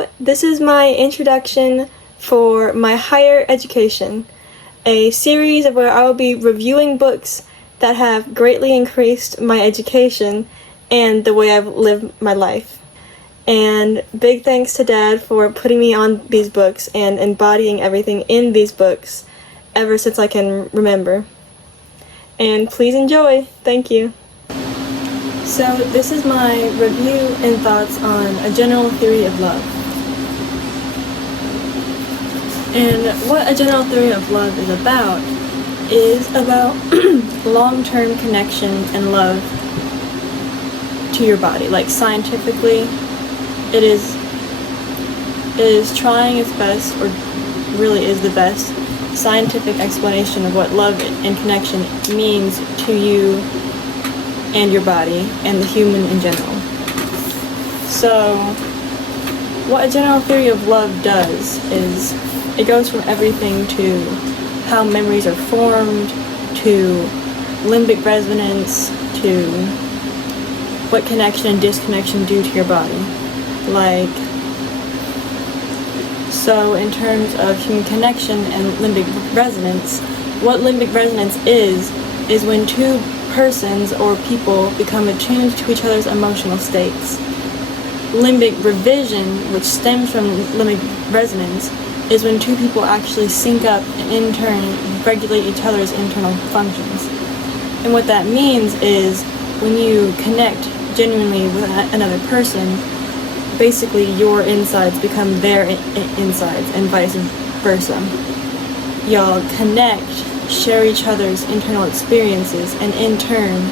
So this is my introduction for my higher education, a series of where I will be reviewing books that have greatly increased my education and the way I've lived my life. And big thanks to Dad for putting me on these books and embodying everything in these books ever since I can remember. And please enjoy. Thank you. So this is my review and thoughts on A General Theory of Love. And what A General Theory of Love is about long-term connection and love to your body. Like scientifically, it is trying its best, or really is the best, scientific explanation of what love and connection means to you and your body and the human in general. So what A General Theory of Love does is it goes from everything to how memories are formed, to limbic resonance, to what connection and disconnection do to your body. So in terms of human connection and limbic resonance, what limbic resonance is when two persons or people become attuned to each other's emotional states. Limbic revision, which stems from limbic resonance, is when two people actually sync up and in turn regulate each other's internal functions. And what that means is when you connect genuinely with another person, basically your insides become their insides and vice versa. Y'all connect, share each other's internal experiences, and in turn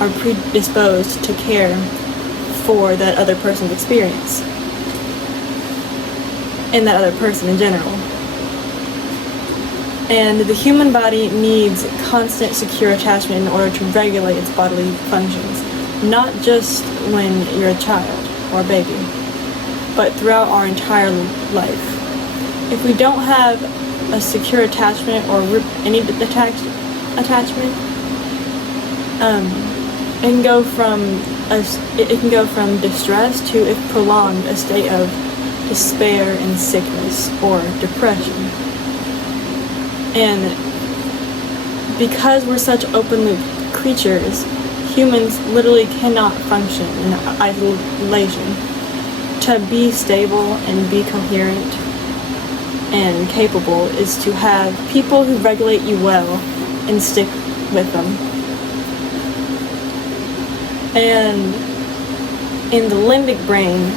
are predisposed to care for that other person's experience and that other person in general. And the human body needs constant secure attachment in order to regulate its bodily functions, not just when you're a child or a baby, but throughout our entire life. If we don't have a secure attachment or any attachment, it can go from distress to, if prolonged, a state of despair and sickness or depression. And because we're such open loop creatures, humans literally cannot function in isolation. To be stable and be coherent and capable is to have people who regulate you well and stick with them. And in the limbic brain,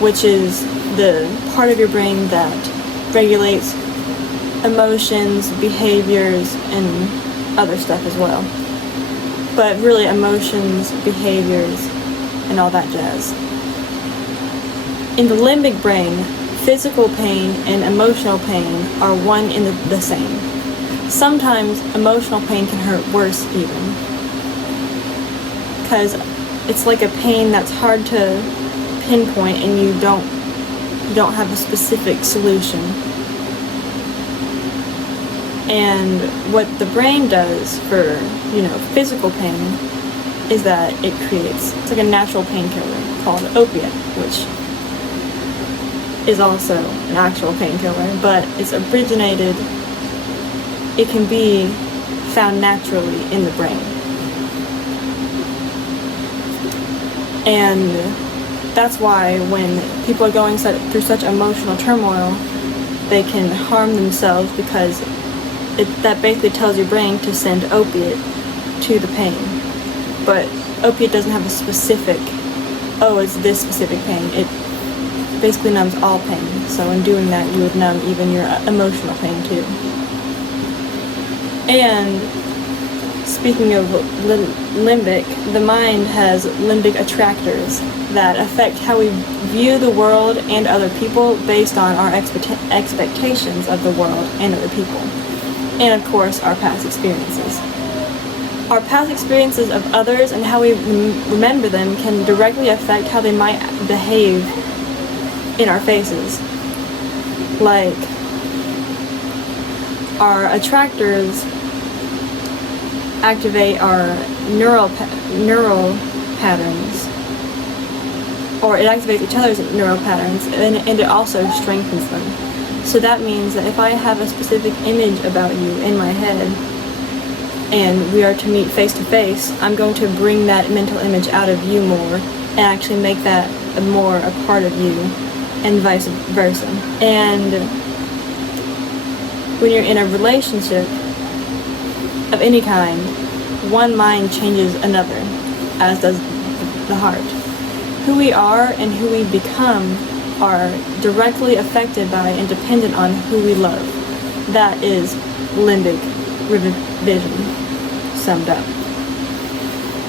which is the part of your brain that regulates emotions, behaviors, and other stuff as well. But really emotions, behaviors, and all that jazz. In the limbic brain, physical pain and emotional pain are one in the same. Sometimes emotional pain can hurt worse even, because it's like a pain that's hard to pinpoint and you don't have a specific solution. And what the brain does for, physical pain is that it's like a natural painkiller called opiate, which is also an actual painkiller, but it can be found naturally in the brain. And that's why when people are going through such emotional turmoil, they can harm themselves, because that basically tells your brain to send opiate to the pain. But opiate doesn't have a specific, it's this specific pain. It basically numbs all pain. So in doing that, you would numb even your emotional pain too. And speaking of limbic, the mind has limbic attractors that affect how we view the world and other people based on our expectations of the world and other people. And of course, our past experiences. Our past experiences of others and how we remember them can directly affect how they might behave in our faces. Like, our attractors activate our neural patterns, or it activates each other's neural patterns, and it also strengthens them. So that means that if I have a specific image about you in my head, and we are to meet face to face, I'm going to bring that mental image out of you more, and actually make that more a part of you, and vice versa. And when you're in a relationship of any kind, one mind changes another, as does the heart. Who we are and who we become are directly affected by and dependent on who we love. That is limbic vision summed up.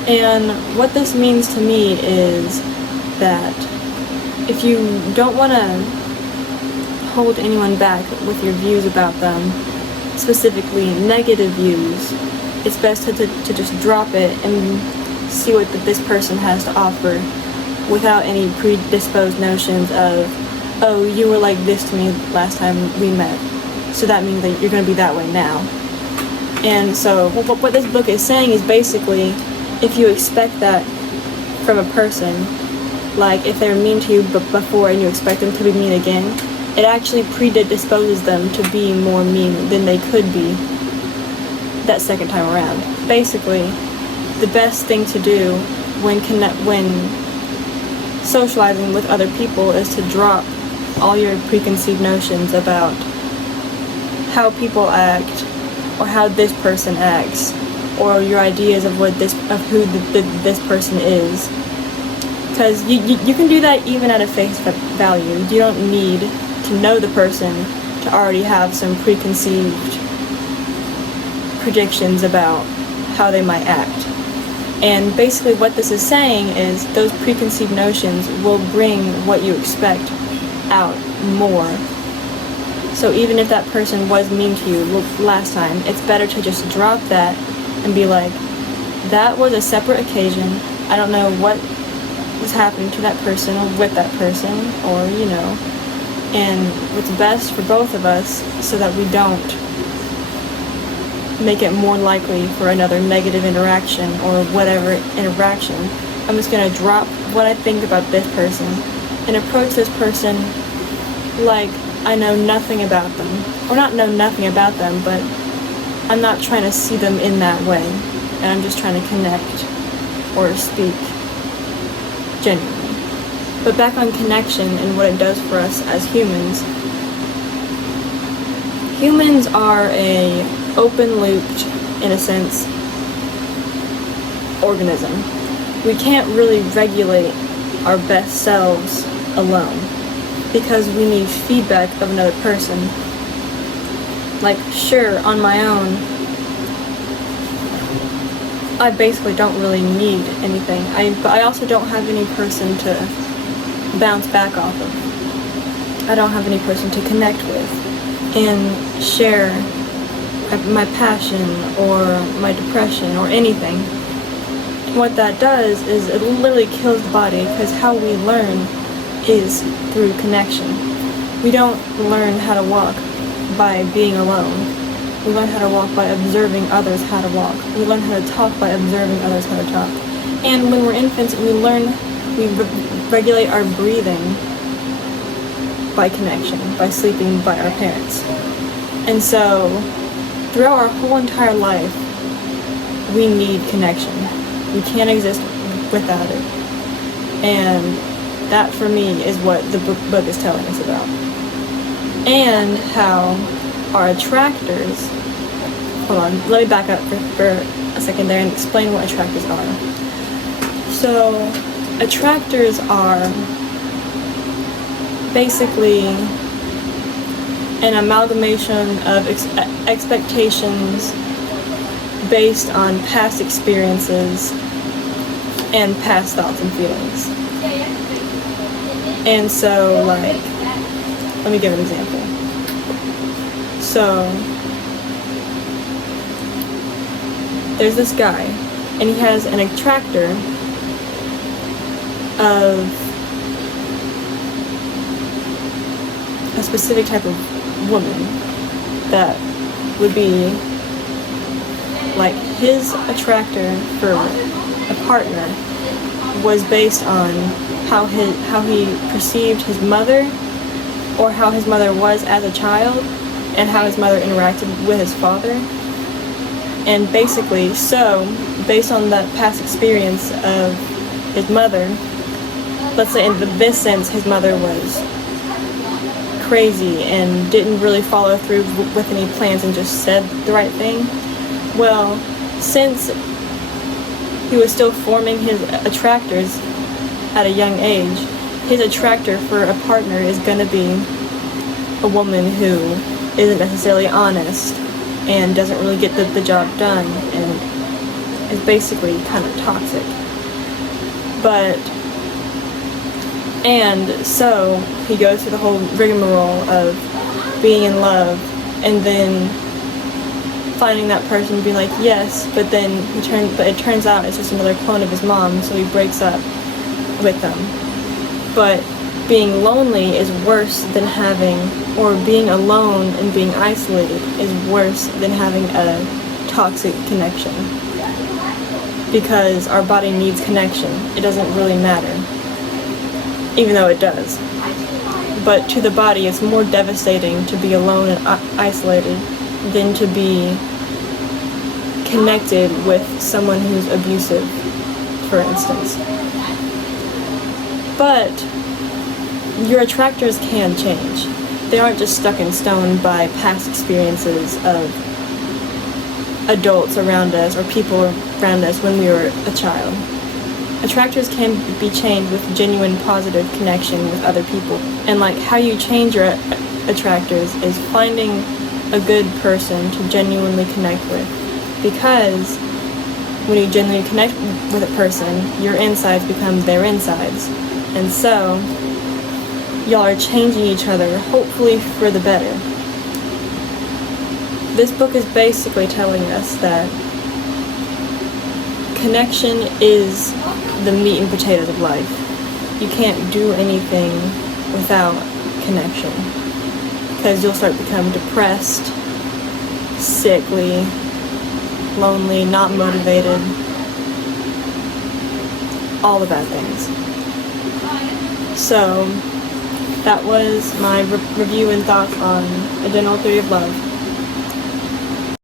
And what this means to me is that if you don't want to hold anyone back with your views about them, specifically negative views, it's best to just drop it and see what this person has to offer without any predisposed notions of, oh, you were like this to me last time we met, so that means that you're going to be that way now. And so what this book is saying is basically, if you expect that from a person, like if they're mean to you before and you expect them to be mean again, it actually predisposes them to be more mean than they could be that second time around. Basically, the best thing to do when socializing with other people is to drop all your preconceived notions about how people act, or how this person acts, or your ideas of who this person is. Because you can do that even at a face value. You don't need to know the person to already have some preconceived predictions about how they might act. And basically what this is saying is those preconceived notions will bring what you expect out more. So even if that person was mean to you last time, it's better to just drop that and be like, that was a separate occasion. I don't know what was happening to that person or with that person, or, and what's best for both of us so that we don't make it more likely for another negative interaction or whatever interaction. I'm just going to drop what I think about this person and approach this person like I know nothing about them. Or not know nothing about them, but I'm not trying to see them in that way. And I'm just trying to connect or speak genuinely. But back on connection and what it does for us as humans. Humans are a open-looped, in a sense, organism. We can't really regulate our best selves alone, because we need feedback of another person. Like, sure, on my own, I basically don't really need anything. But I also don't have any person to bounce back off of. I don't have any person to connect with and share my passion or my depression or anything. What that does is it literally kills the body, because how we learn is through connection. We don't learn how to walk by being alone. We learn how to walk by observing others how to walk. We learn how to talk by observing others how to talk. And when we're infants, we regulate our breathing by connection, by sleeping by our parents. And so, throughout our whole entire life, we need connection. We can't exist without it. And that, for me, is what the book is telling us about. And how our attractors... Hold on, let me back up for a second there and explain what attractors are. So, attractors are basically an amalgamation of expectations based on past experiences and past thoughts and feelings. And so, like, let me give an example. So, there's this guy, and he has an attractor of a specific type of woman that would be like his attractor for a partner was based on how he perceived his mother, or how his mother was as a child, and how his mother interacted with his father. And basically, so based on that past experience of his mother, let's say in this sense his mother was crazy and didn't really follow through with any plans and just said the right thing. Well, since he was still forming his attractors at a young age, his attractor for a partner is going to be a woman who isn't necessarily honest and doesn't really get the job done and is basically kind of toxic. And so he goes through the whole rigmarole of being in love and then finding that person, being like, yes, but it turns out it's just another clone of his mom, so he breaks up with them. But being lonely is worse than being alone and being isolated is worse than having a toxic connection. Because our body needs connection. It doesn't really matter, even though it does. But to the body, it's more devastating to be alone and isolated than to be connected with someone who's abusive, for instance. But your attractors can change. They aren't just stuck in stone by past experiences of adults around us or people around us when we were a child. Attractors can be changed with genuine positive connection with other people. And like how you change your attractors is finding a good person to genuinely connect with. Because when you genuinely connect with a person, your insides become their insides. And so y'all are changing each other, hopefully for the better. This book is basically telling us that connection is the meat and potatoes of life. You can't do anything without connection, because you'll start to become depressed, sickly, lonely, not motivated, all the bad things. So that was my review and thoughts on A General Theory of Love.